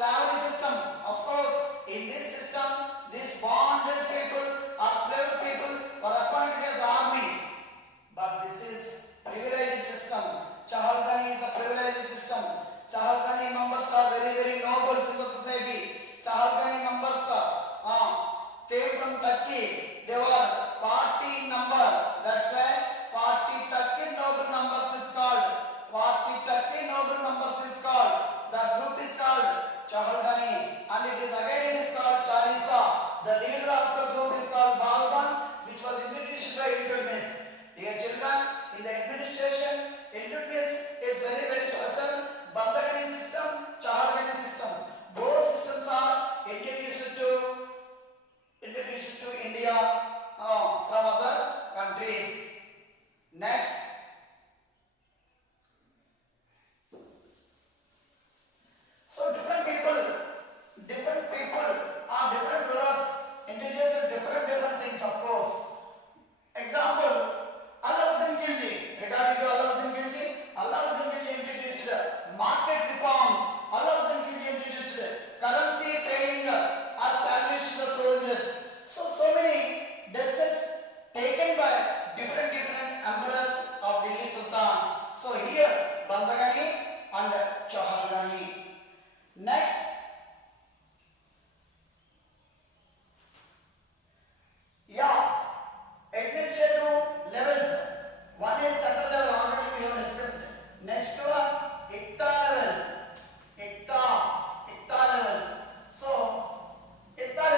slavery system. Of course, in this system, these bondage people or slave people were appointed as army. But this is privileged system. Chahalkani is a privileged system. Chahalkani members are very nobles in the society. Chahalkani members came from Turkey. They were 40 number. That's why 40 Turkey noble numbers is called. 40 Turkey noble numbers is called. That group is called Chahalkani, and it is called Charisa. The leader of the group is called Balban, which was introduced by Iltutmish. Dear children, in the administration, Iltutmish is very special. Bandhagani system, Chahalkani system. Both systems are introduced to India from other countries. Next. So different people are different rulers, introduced different things, of course. Example, Alauddin Khilji. Regarding to Alauddin Khilji introduced market reforms. Alauddin Khilji introduced currency paying as salaries to the soldiers. So many decisions taken by different emperors of Delhi Sultans. So here Bandhagani and Chahalkani. Next. Administrative levels. One is central level, already we have discussed. Next one, ICTA level. ICTA level. So, ICTA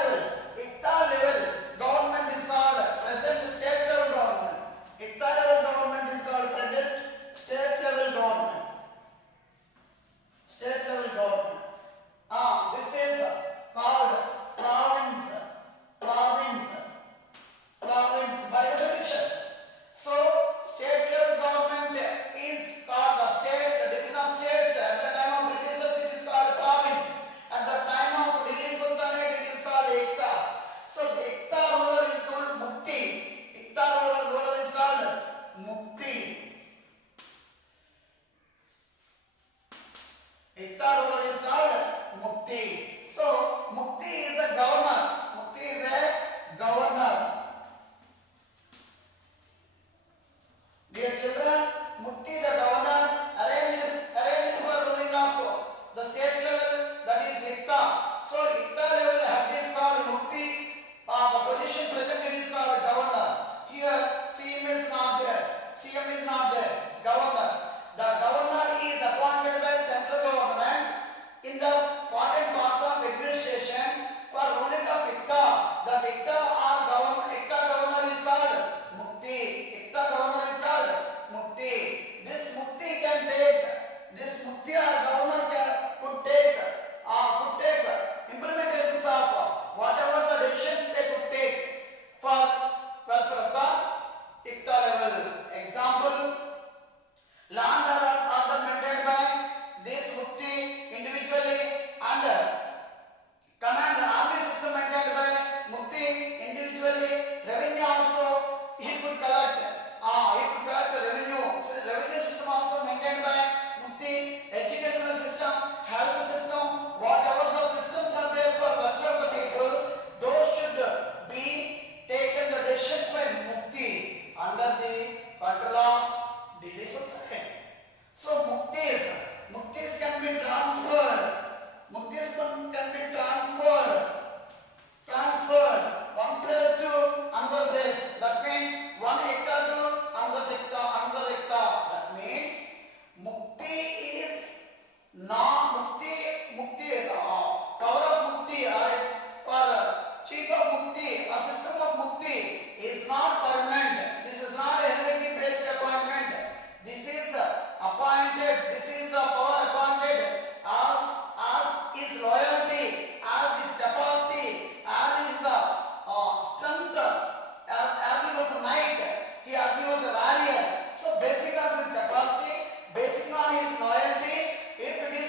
level government is called present state level government. ICTA level government is called present state level government. State level government. This is called province by the Britishers. So, state level government is called the states, division of states. At the time of Britishers, it is called province. At the time of Delhi Sultanate, it is called Iktas. So, the Ikta ruler is called Mukti. Ikta ruler is called Mukti. Ikta ruler is called Mukti. So, Mukti is a governor. Dear children, Mukti the governor arranged for ruling of the state level, that is Ikta. So Ikta level head is called Mukti. The position presented is called governor. Here CM is not there. Governor. The governor is appointed by central government in the important parts of administration for ruling of Ikta. The Ikta governor is called Mukti. Ikta governor is called Mukti. This Mukti or governor could take implementations of whatever the decisions they could take for welfare of the Ikta level. Example, land are maintained by this Mukti individually, and command the army system maintained by Mukti individually. Revenue also he could collect. The revenue. So revenue system also maintained by Mukti. Educational system, health system, whatever the systems are there for welfare of the people, those should be taken the decisions by Mukti under the control of Delhi Sultanate. So Muktis can be transferred. Transferred one place to another place. That means one hectare to another hectare. That means Mukti is not power of Mukti or for chief of Mukti, a system of Mukti is not permanent. This is not a hereditary based appointment. This is appointed. This is the power appointed as his loyalty, as his capacity, as his strength, as he was a knight, as he was a warrior. So basic as his capacity, basic on his loyalty. If he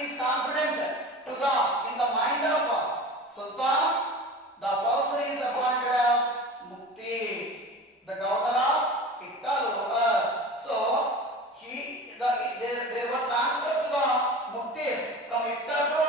is confident in the mind of Sultan, the person is appointed as Mukti, the governor of Ikta ruler. So they were transferred to the Muktis from Ikta to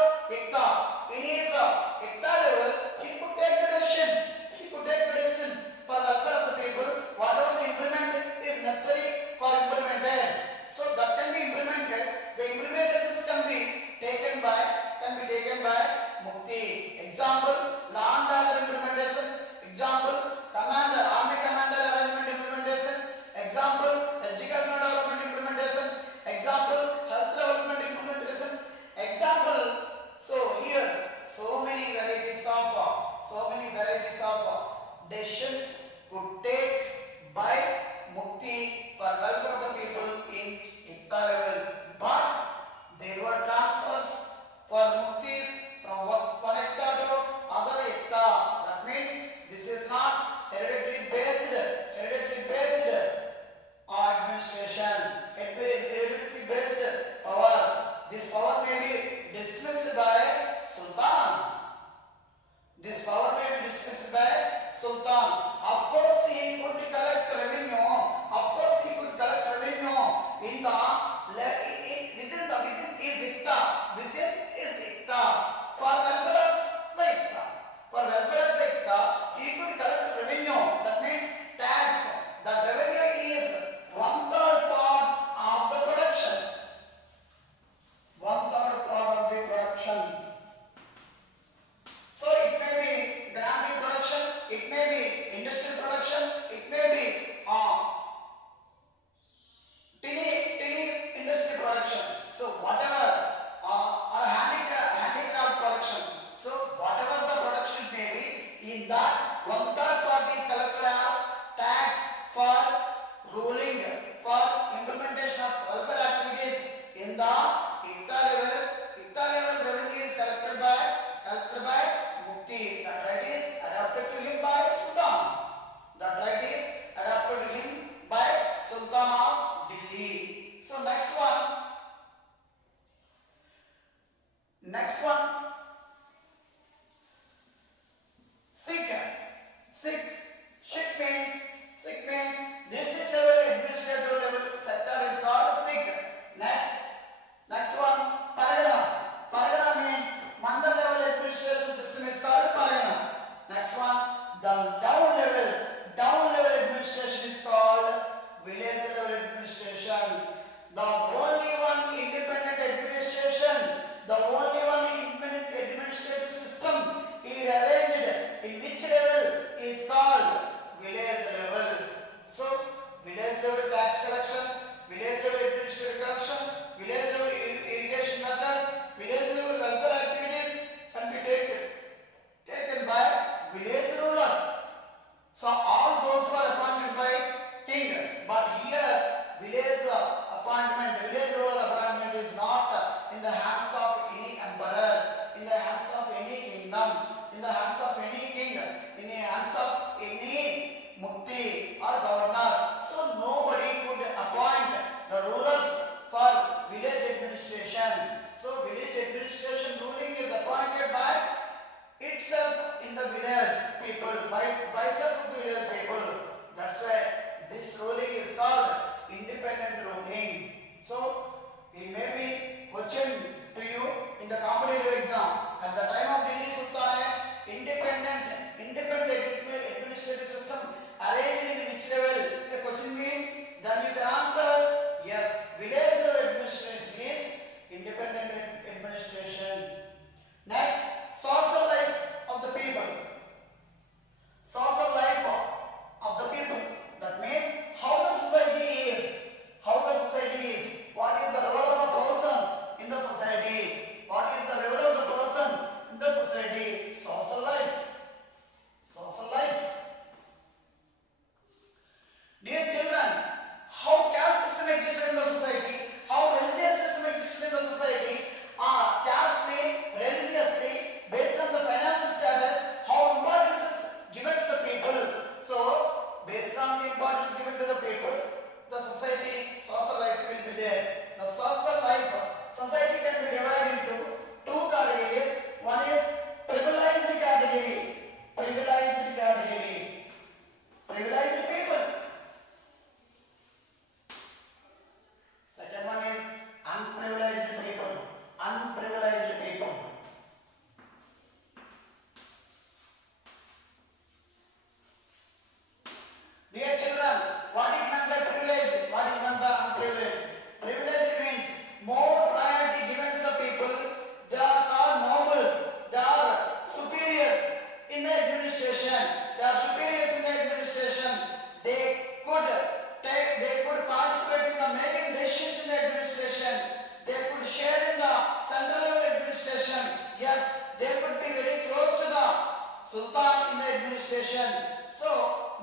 Sultan in the administration. So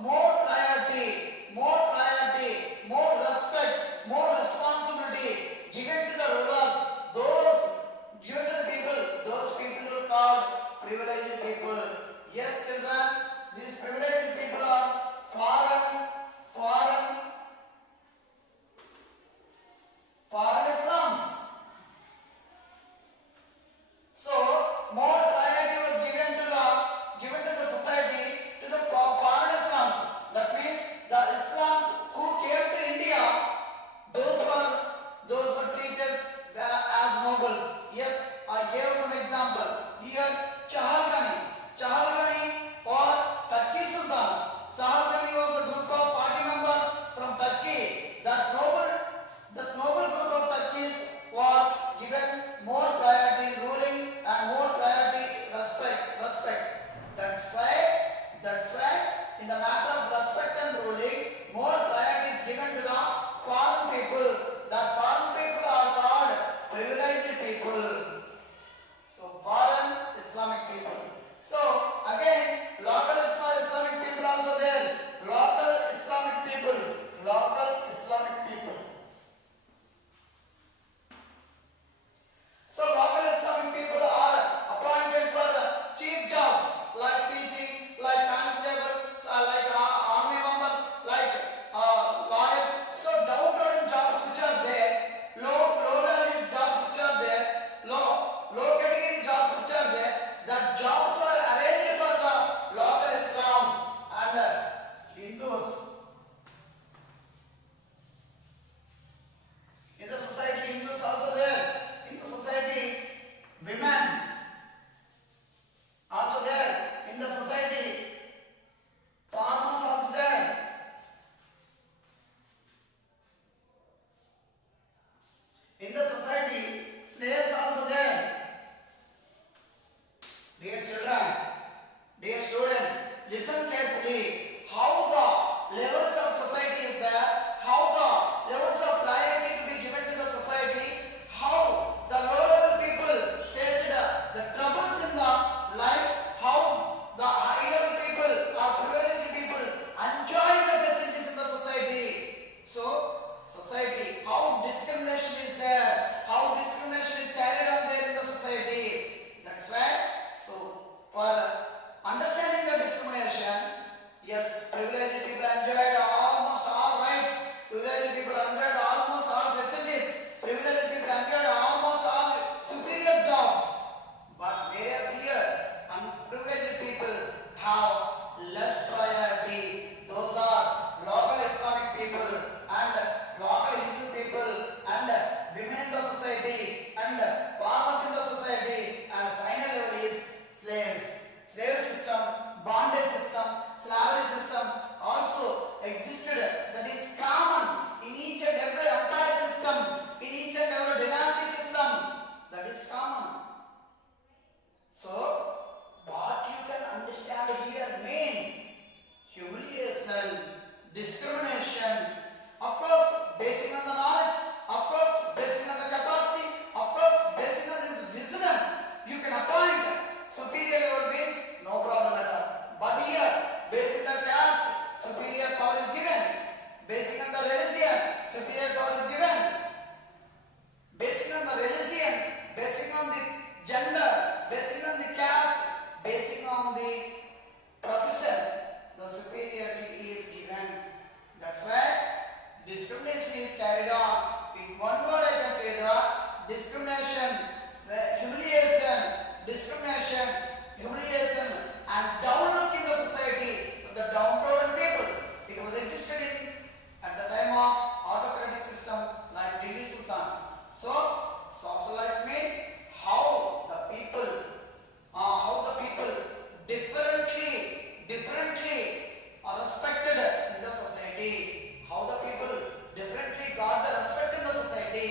more priority, more respect, more responsibility given to the rulers. Those given to the people, those people are called privileged people. Yes, children, these privileged people are foreign Islams. So more priority was given to the society to the foreign Islams. That means the Islams who came to India, those were treated as nobles. Yes, I gave some example. Here Chahalgani or Turkish Sultans. Chahalgani was a group of 40 members from Turkey. That noble group of Turkeys were given more priority in ruling and more priority respect. That's why in the matter of respect and ruling, more priority is given to the foreign people. The foreign people are called privileged people. So foreign Islamic people. So again, local Islamic people also there. Local Islamic people. So local Islamic people are appointed for chief jobs like teaching, like constable, like army members, like lawyers. So downtrodden jobs which are there, low value jobs which are there, low category jobs which are there. That jobs were arranged for the local Islams and Hindus. In the society, Hindus also there. In the society, women also there. In the society, farmers also there. In the society, slaves also there. Dear children, dear students, listen carefully how the levels of society is there, how the levels of priority to be given to the society, how the low-level people faced the troubles in the life, how the high-level people or privileged people enjoy the facilities in the society. So, society, how discrimination is there, how discrimination is carried on there in the society. That's why, so for understanding the discrimination, yes, privileged people enjoyed almost all rights, privileged people enjoyed almost all facilities, privileged people enjoyed almost all superior jobs. But whereas here, unprivileged people have less priority. Those are local Islamic people and local Hindu people and women in the society and farmers in the society, and final level is slaves. Slave system, bondage system, slavery system also existed. That is common in each and every empire system, in each and every dynasty system. That is common. So, what you can understand here means humiliation, discrimination, of course, basing on the knowledge, of course, basing on the capacity, of course, basing on this wisdom, you can appoint superior level means no problem at all. But here, basing the caste, superior power is given. Basing on the religion, superior power is given. Basing on the religion, basing on the gender, basing on the caste, basing on the profession, the superiority is given. That's why discrimination is carried on. In one word I can say that discrimination, humiliation and downlook in the society of the downtrodden people. It was existed in at the time of autocratic system like Delhi Sultans. So social life means how the people differently are respected in the society. How the people differently got the respect in the society.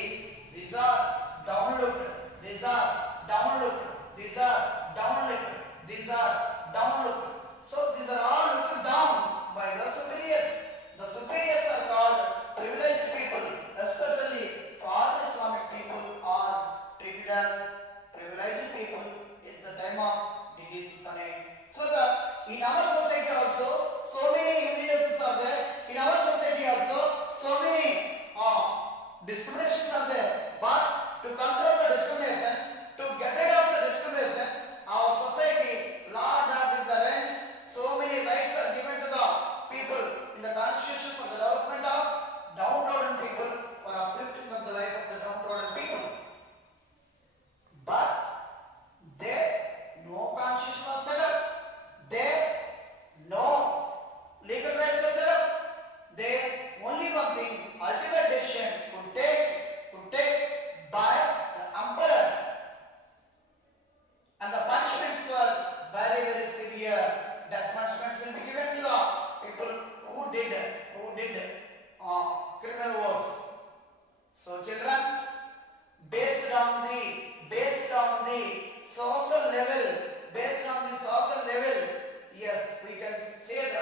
These are downlooked. These are downlooked. These are downlooked. These discriminations are there, but to control the discriminations, to get rid of the discriminations, our society, law and order is arranged. So many rights are given to the people in the constitution for the development of downtrodden people, for uplifting of the life of the downtrodden people. But there no constitution was set up. There no legal rights are set up. There only one thing, ultimate decision could take by the emperor, and the punishments were very very severe. Death punishments will be given to the people who did criminal works. So children, based on the social level, yes, we can say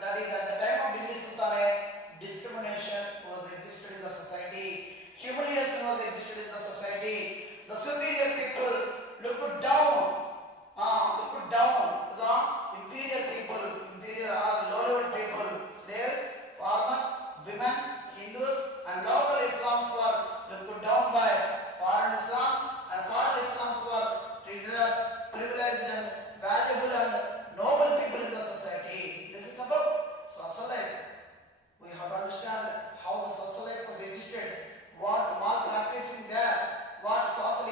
that is at the time of Delhi Sultanate, discrimination was existed in the society, humiliation was existed in the society. The superior people looked down to the inferior people, inferior or low level people, slaves, farmers, women, Hindus, and local Islams were looked down by foreign Islams, and foreign Islams were treated as privileged and valuable and noble people in the society. This is about social life. We have to understand how the social life was existed, what malpractice is there, what social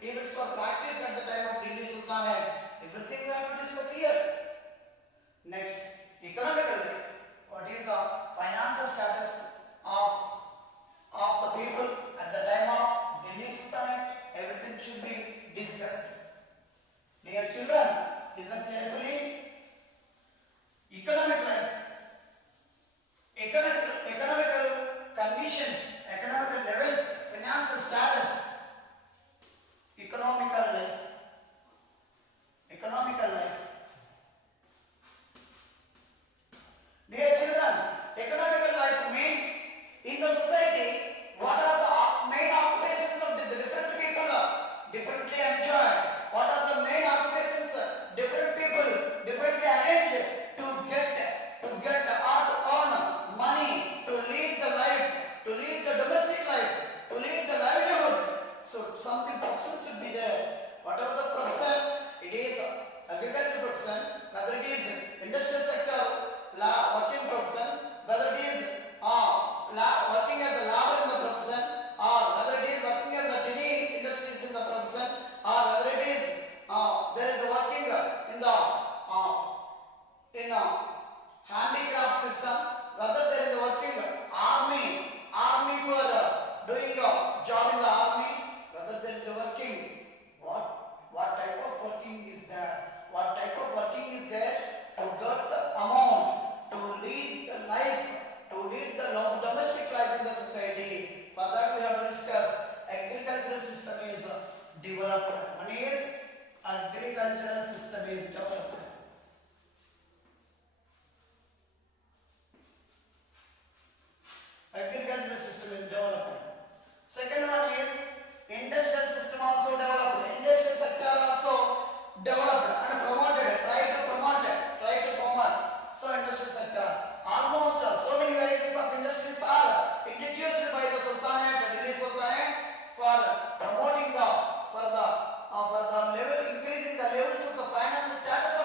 evils were practiced at the time of Delhi Sultanate. Everything we have to discuss here. Next, economical life. What is the financial status of the people at the time of Delhi Sultanate? Everything should be discussed. Dear children, listen carefully. Economic life, economical conditions, economical levels, financial status, economical life. Dear children, economical life means in the society what are the main occupations of the different people differently enjoy. What are the main occupations different people differently arranged to get or to earn money, to lead the life, to lead the domestic life, to lead the livelihood. So something profession should be there. Whatever the profession, it is agriculture profession, whether it is industrial sector, working profession, whether it is working as a labor in the profession, or whether it is working as a tiny industries in the profession, or whether it is there is a working in a handicraft system, whether there is a working army for doing a job in the army, whether there is a working, what type of working is there, what type of working is there to get the amount, to lead the life, to lead the domestic life in the society. For that we have to discuss agricultural system is developed. One is agricultural system is developed. Agricultural system is developed. Second one is industrial system also developed. Industrial sector also developed and promoted. Try to promote. So industrial sector. Almost so many varieties of industries are introduced by the Sultanate, Delhi Sultanate, for promoting increasing the levels of the financial status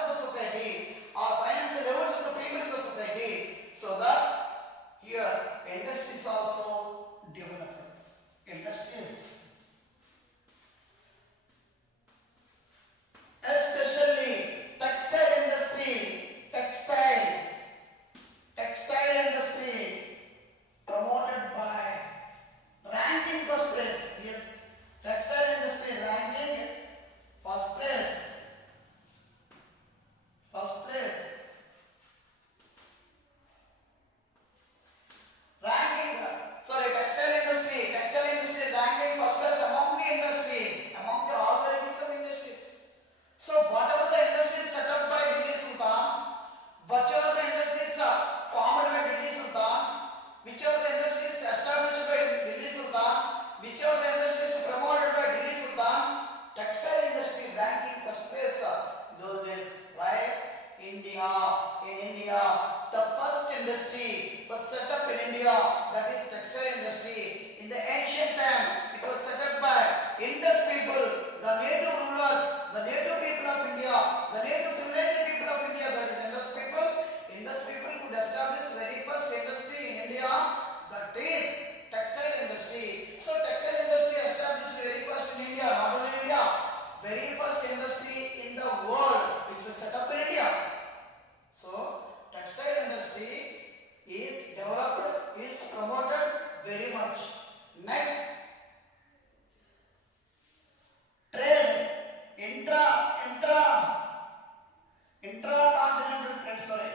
intracontinental trade, sorry,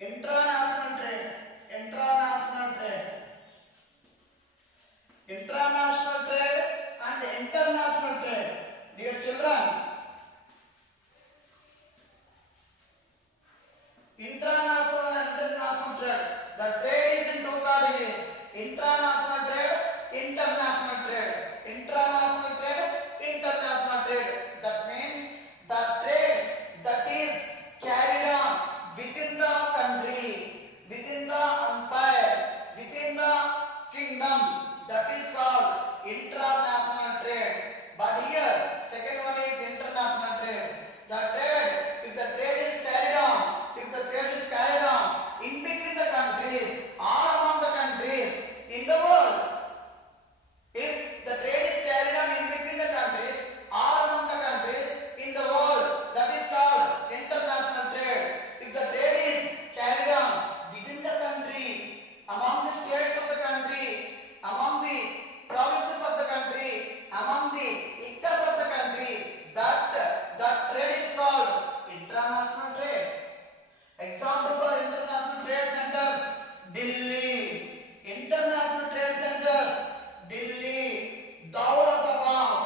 international trade, international trade and international trade. Dear children, international and international trade. The trade is in two categories: international trade, international trade. International trade, international trade. That means the trade that is carried on within the country, within the empire, within the kingdom. That is called international trade. But here, second one is international trade. The trade, if the trade is carried on, in between the countries or among the countries in the world, if the trade is carried on in between the countries or among the countries in the world, that is called international trade. If the trade is carried on within the country, among the states of the country, among the provinces of the country, among the ectas of the country, that trade is called international trade. Example for international trade centers: Delhi. International trade centers: Delhi, Dowlatabad.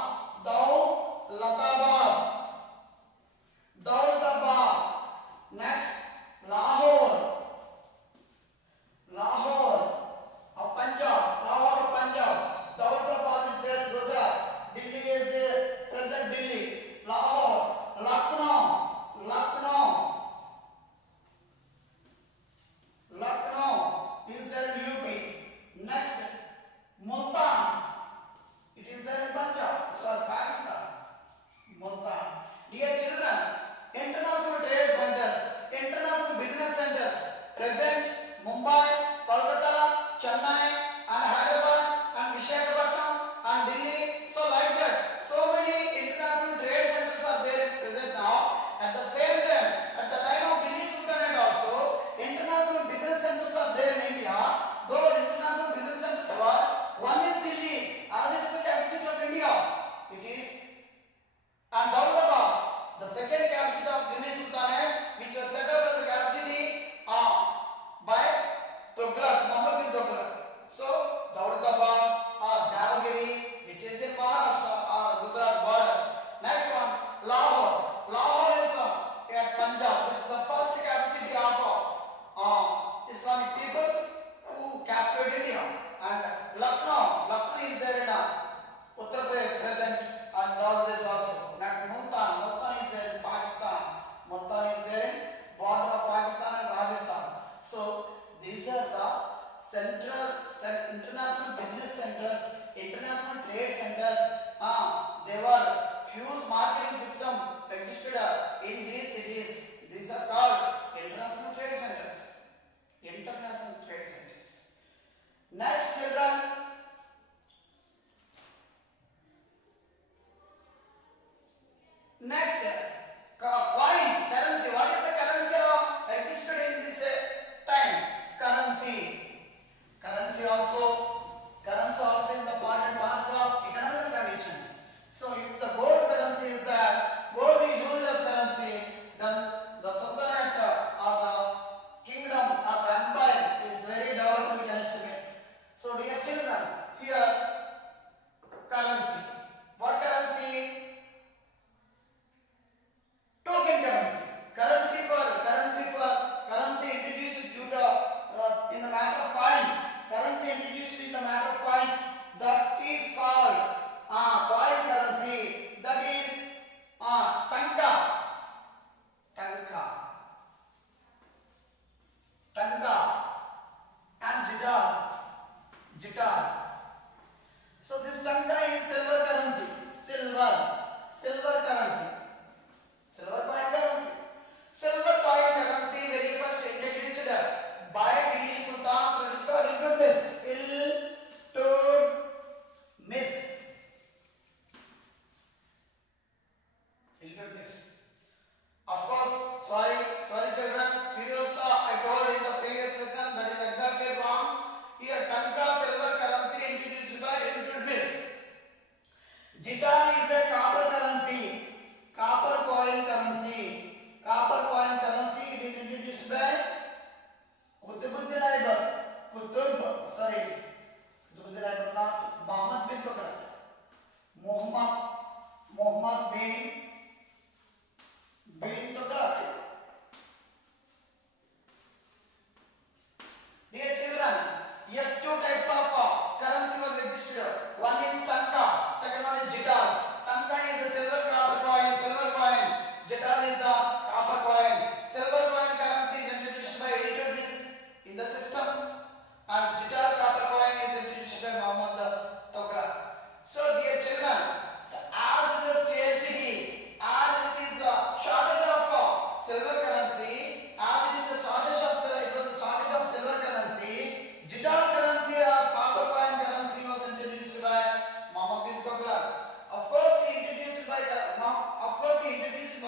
Next, Lahore of Punjab. Dowlatabad is there, Gujarat. Delhi is there, present Delhi. Lahore, Lucknow is there in UP. Next, Multan, it is there in Punjab, sorry, Pakistan. Multan. Dear children, international trade centers, international business centers present Mumbai, Kolkata, Chennai and Hyderabad and Visakhapatnam and Delhi. So like that, so many international trade centers are there present now. At the same time, at the time of Delhi Sultanate also, international business centers are there in India. Those international business centers were, one is Delhi, as it is the capital of India. It is, and Dowlatabad, the second capital of Delhi Sultanate, which was set up as a capacity by Tughlaq, Muhammad bin Tughlaq. So Dowlatabad or Davagiri, which is in Maharashtra or Gujarat border. Next one, Lahore. Lahore is at Punjab. This is the first capacity of Islamic people who captured India. And Lucknow is there in Uttar Pradesh present, and all this also. Next, Multan is there in Pakistan. Multan is there in border of Pakistan and Rajasthan. So these are the international business centers, international trade centers. They were huge marketing system existed in these cities. These are called international trade centers. International trade centers. Next, children, next, coins, currency. What is the currency existed in this time? Currency also is the part and parcel of economic conditions. So if the gold currency is there, gold is used as currency, then the sultanate or the kingdom or the empire is very developed, we can estimate. So dear children, here currency. What currency? Token currency. Currency introduced due to in the matter of coins. Currency introduced in the matter of coins. That is called coin currency. That is tanka and jitar. So this tanka is silver currency. Silver coin currency. Silver coin currency very first introduced by Delhi Sultan, so it is called Iltutmish. Of course, sorry children, Firoza I told in the previous lesson, that is exactly wrong. Here tanka silver currency introduced by Iltutmish. Jitan is a copper currency. Copper introducing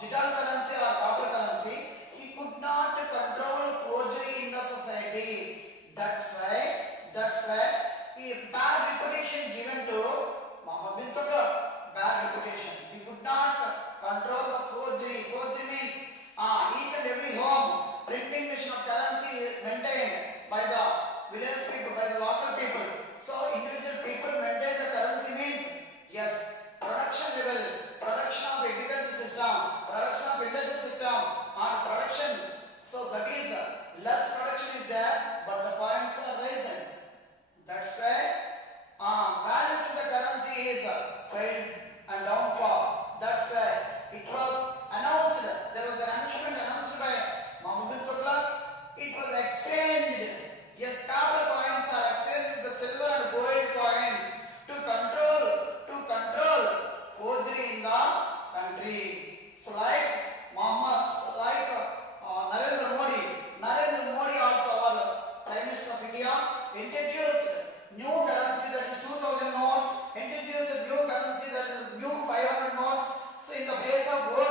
digital currency or copper currency, he could not control forgery in the society. That's why a bad reputation given to Muhammad bin Tughlaq. Bad reputation. He could not control the forgery. Forgery means each and every home printing machine of currency is maintained by the village people, by the local people. So individual people maintain the currency means yes, production level, production of agriculture system, production of industrial system, and production. So that is less production is there, but the coins are rising. That's why value to the currency is failed and downfall. That's why it was announced. There was an announcement announced by Muhammad bin Tughlaq. It was exchanged. Yes, copper coins are exchanged with the silver and gold coins to control forgery in the country. So like Muhammad, so like Narendra Modi also our Prime Minister of India introduced new currency that is 2000 notes, introduced new currency that is new 500 notes. So in the place of gold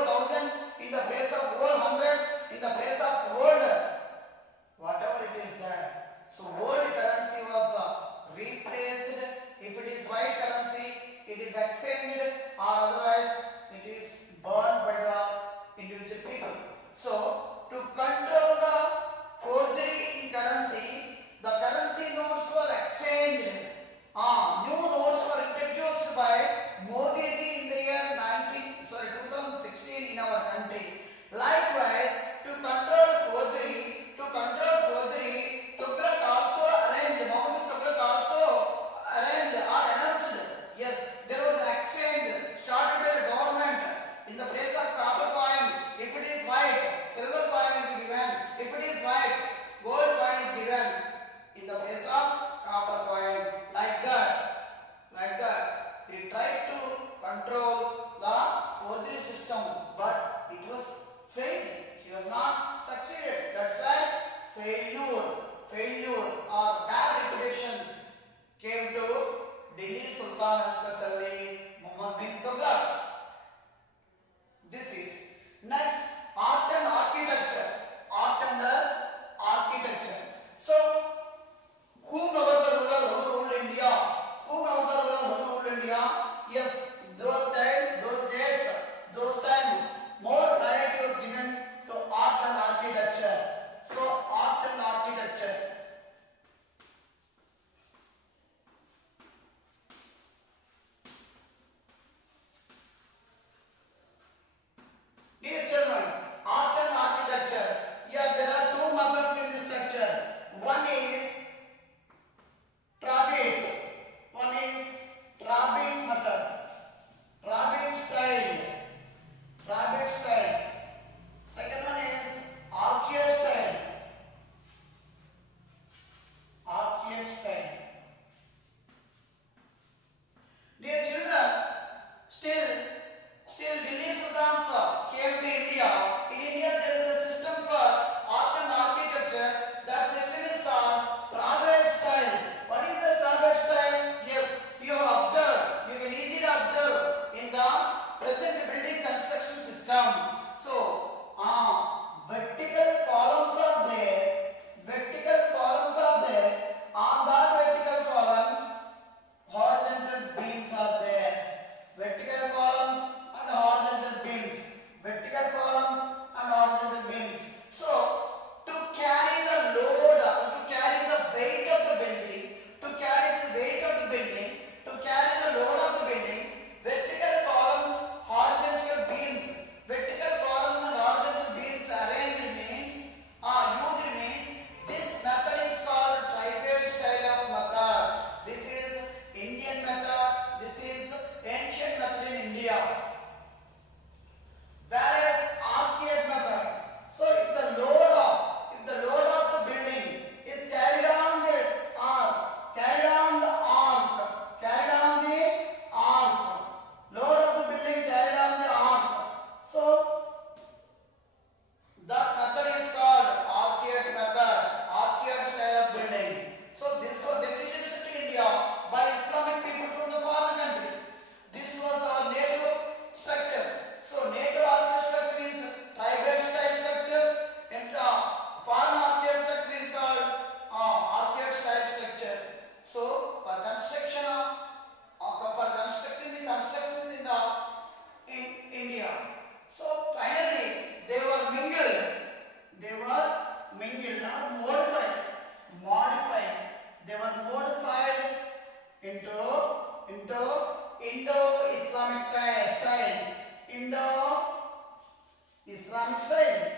Islamic style.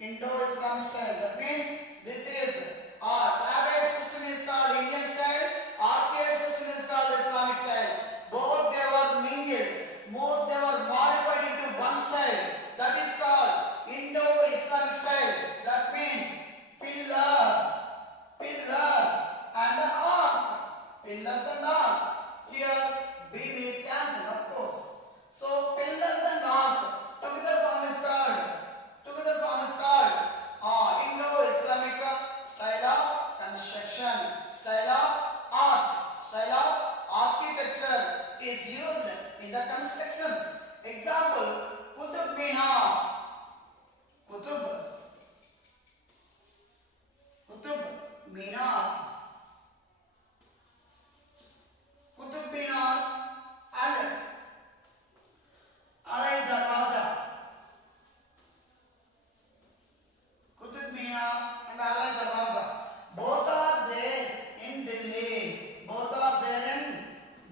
Indo-Islamic style. That means this is trapeze system is called Indian style. Arcade system is called Islamic style. Both they were mingled. Both they were modified into one style. That is called Indo-Islamic style. That means pillars, pillars and arc. Pillars and arc. Here beam is cancelled, of course. So pillars and arc together form is called Indo-Islamic style of construction, style of art, style of architecture is used in the constructions. Example, Qutub Minar. Qutub Minar. Qutub Minar and Alai Darwaza. Qutub Minar and Alai Darwaza. Both are there in Delhi. Both are there in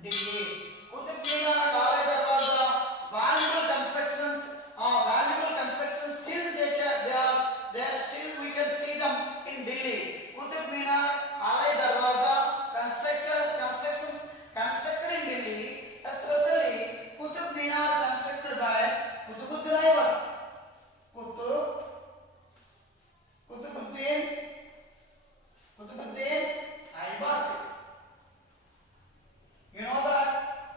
Delhi. Qutub Minar and Alai Darwaza, valuable constructions. Valuable constructions. Still they are there. Still we can see them in Delhi. Qutub Minar, Alai Darwaza, constructions constructed in Delhi. Especially Qutub Minar constructed by Qutbuddin Aibak. Qutbuddin Aibak. You know that,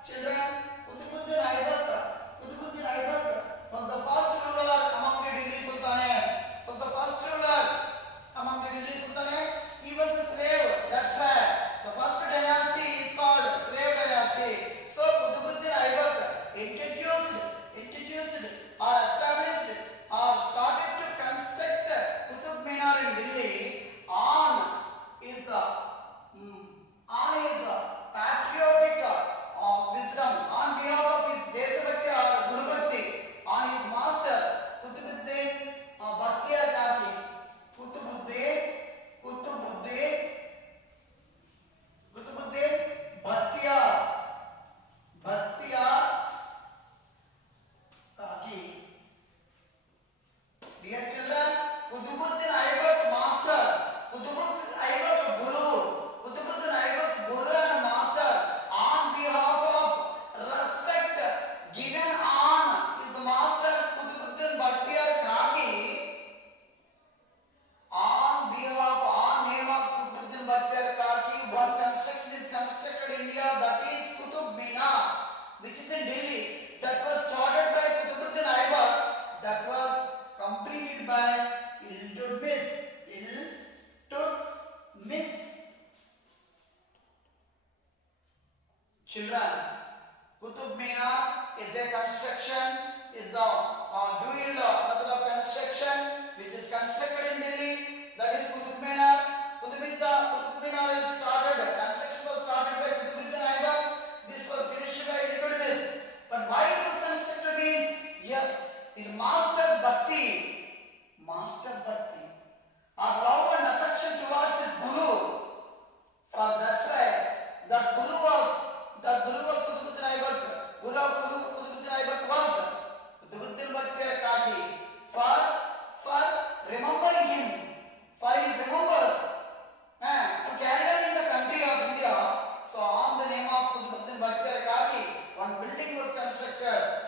children? Qutbuddin Aibak was the first ruler among the Delhi Sultanate. He was a slave. That's why the first dynasty is called slave dynasty. So Qutbuddin Aibak introduced or established or started to construct Qutub Minar in Delhi on his patriotic wisdom, on behalf of his Deshabhakti or Guru Bhakti, on his master Qutbuddin Bakhtiyar Kaki. Qutbuddin Bakhtiyar Kaki. Dear children, Qutbuddin Aibak master, Qutbuddin Aibak guru, Qutbuddin Aibak guru and master, on behalf of respect given on his master Qutbuddin Bakhtiyar Kaki, on name of Qutbuddin Bakhtiyar Kaki, one construction is constructed in India, that is Qutub Minar, which is in Delhi. That was started by Qutbuddin Aibak. That was completed by Iltutmish. Children, Qutub Minar is a construction, is a dual method of construction which is constructed in Delhi. That is Qutub Minar. Qutub Minar is started, construction was started by Qutbuddin Aibak. This was finished by Iltutmish. But why it was constructed means, yes, his master Bhakti, or love and affection towards his Guru. For that's why that Guru was Qutbuddin Aibak. Guru of Qutbuddin Aibak was Qutbuddin Bakhtiyar Kaki. For remembering him, for his remembers, to carry on in the country of India. So on the name of Qutbuddin Bakhtiyar Kaki, one building was constructed.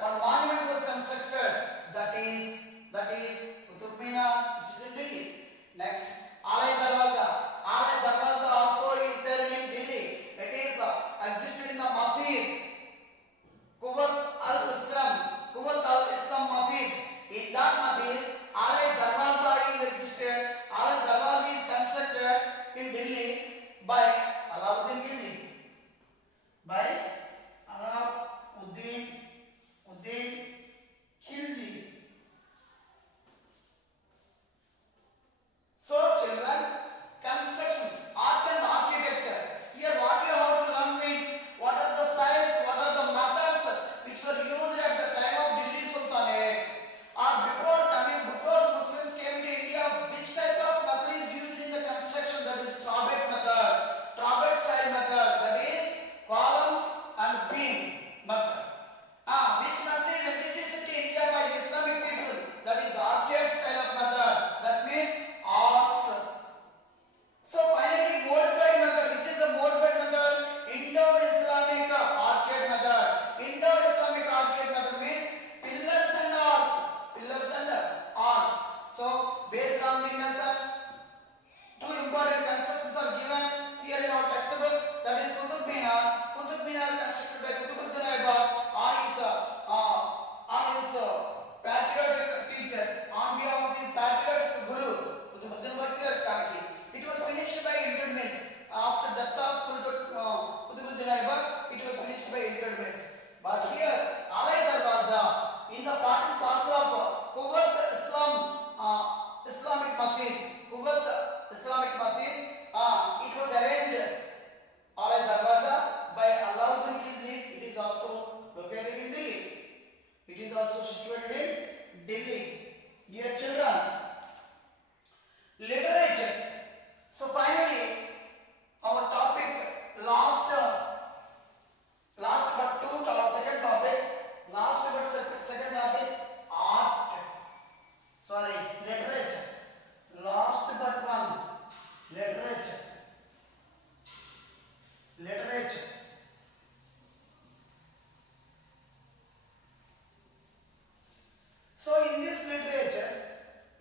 literature,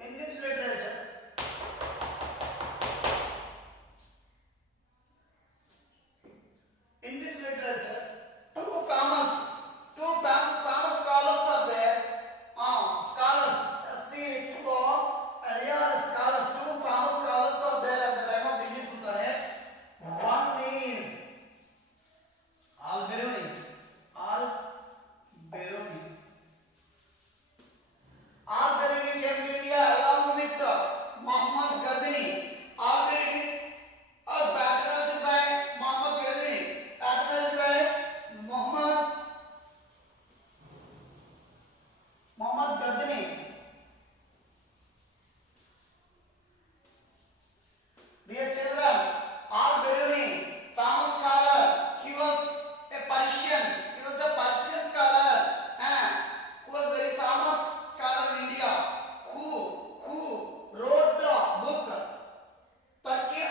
in this literature, in this literature, two famous scholars are there. Scholars, C.H.O. and here are scholars, two famous scholars are there at the time of Delhi Sultanate. One is Al-Biruni. Al-Biruni. Al-Biruni came to India along with Muhammad Ghazni. Al-Biruni was patronized by Muhammad Ghazni, patronized by Muhammad Ghazni. Dear children, Al-Biruni, famous scholar, he was a Persian. He was a Persian scholar, who was very famous scholar in India. Who wrote the book Tariq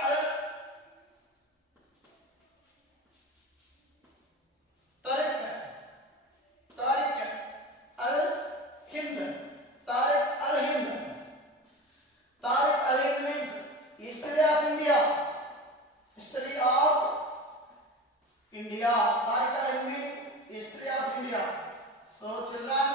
al-Hind. Tariq al-Hind. Tariq al-Hind means history of India. History of India. Tariq al-Hind means history of India. So children,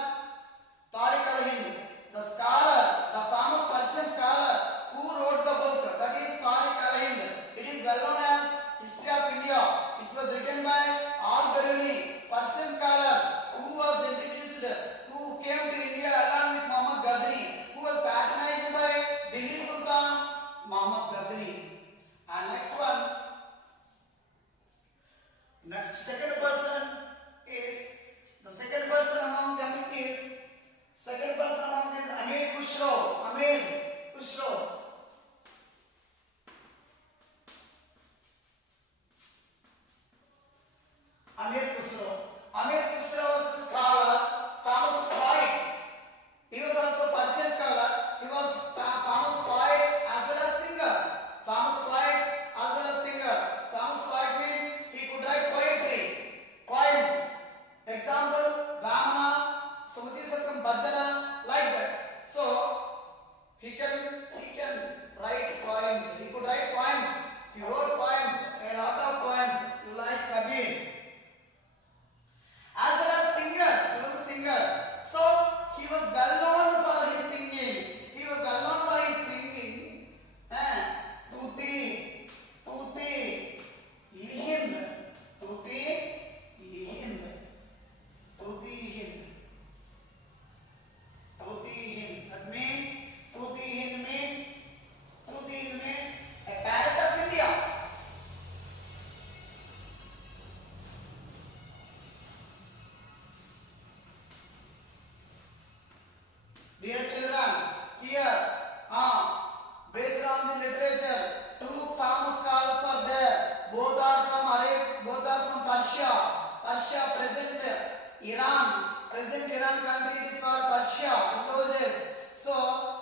Tariq al-Hind, the scholar, the famous Persian scholar who wrote the book, that is Tariq al-Hind. It is well known as History of India. It was written by Al-Biruni, Persian scholar who was introduced, who came to India along with Muhammad Ghazni, who was patronized by Delhi Sultan Muhammad Ghazni. And next one, second person among them is Amir Khusro. Amir Khusro. Amir Khusro. Amir Khusro was a scholar, famous poet. He was also Persian scholar. He was famous poet as well as singer. Famous poet as well as singer. Famous poet means he could write poetry, poems. Example, Vamana, Sumati Satkam Badana, like that. So he can write poems. He could write poems. He wrote poems, a lot of poems, like Kabir. As well as singer, he was a singer. So he was well known for his singing. Tuti, Hind, That means Tuti Hind means a parrot of India. Dear children, here, based on the literature, two famous scholars are there. Both are from Persia. Present Iran country, it is called Persia in those days. So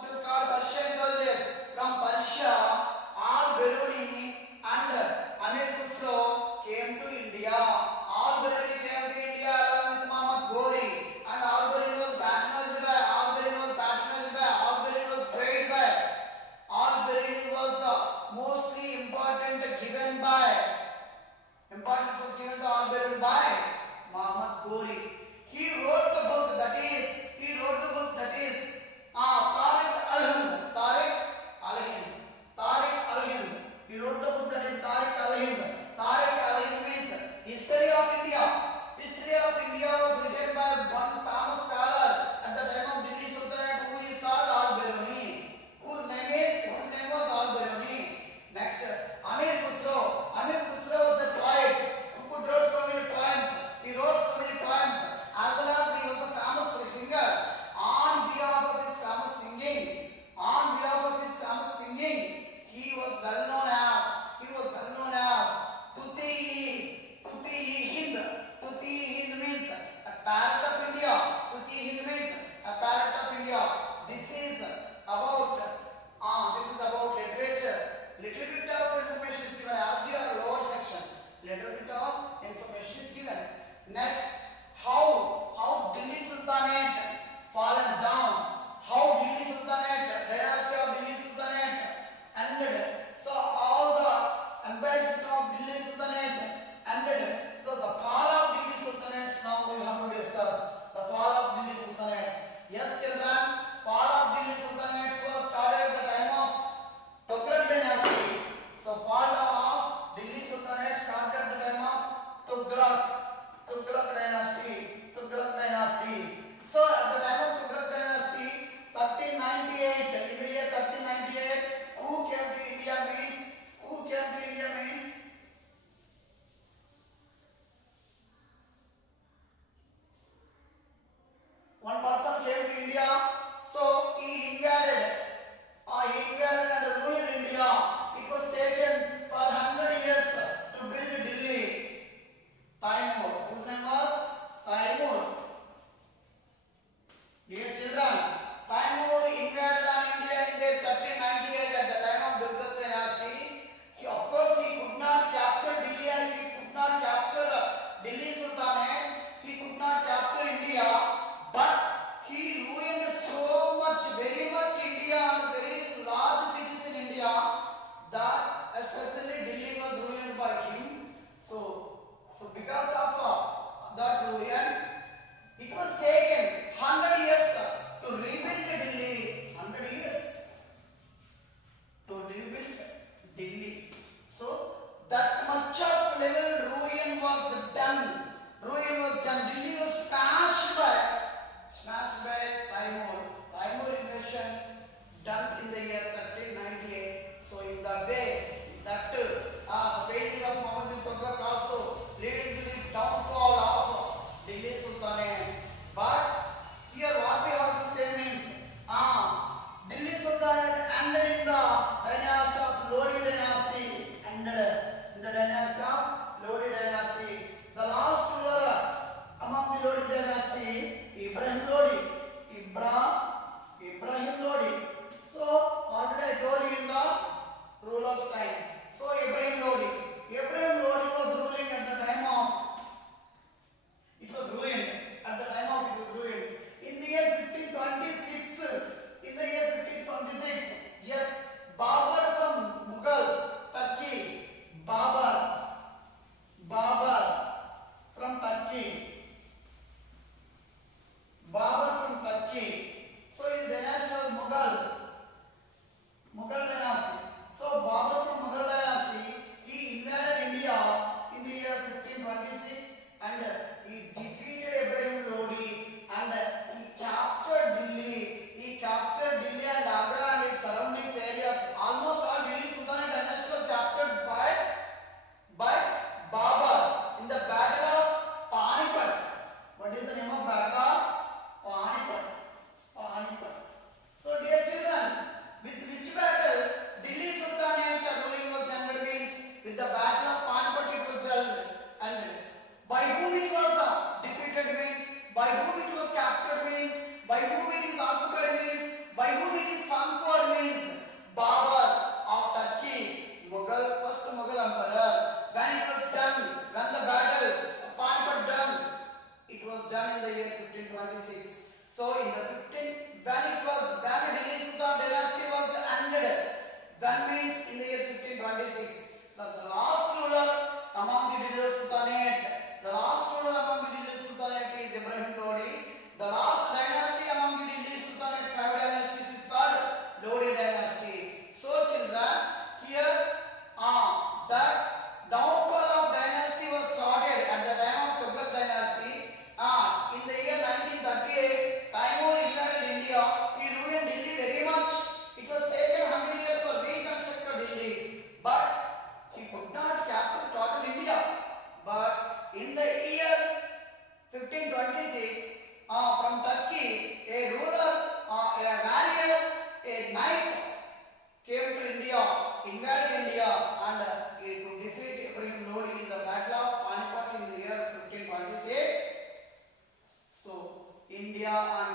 it was called Persia in those days. From Persia, Al-Biruni and Amir Khusro came to India. Al-Biruni came to India along with Muhammad Ghori, and Al-Biruni was patronized by, Al-Biruni was prayed by, Al-Biruni was mostly importance was given to Al-Biruni by Muhammad Ghori. He wrote the book that is Tariq al-Hind. Tariq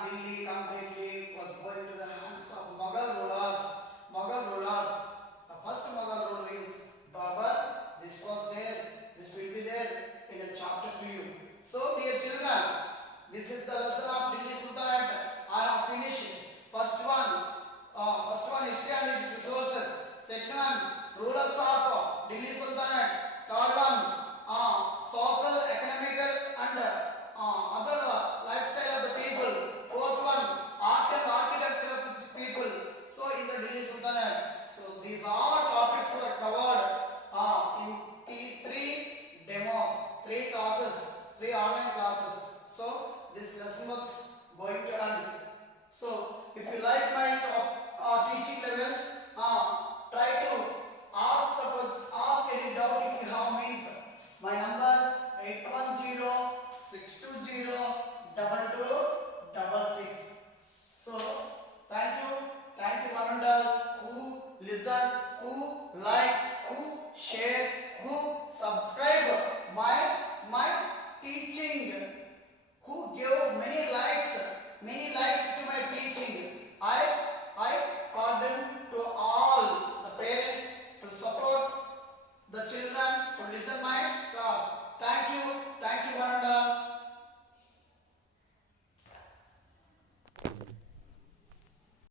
Delhi completely was going to the hands of Mughal rulers. Mughal rulers. The first Mughal ruler is Babur. This was there. This will be there in a chapter to you. So, dear children, this is the lesson of Delhi Sultanate.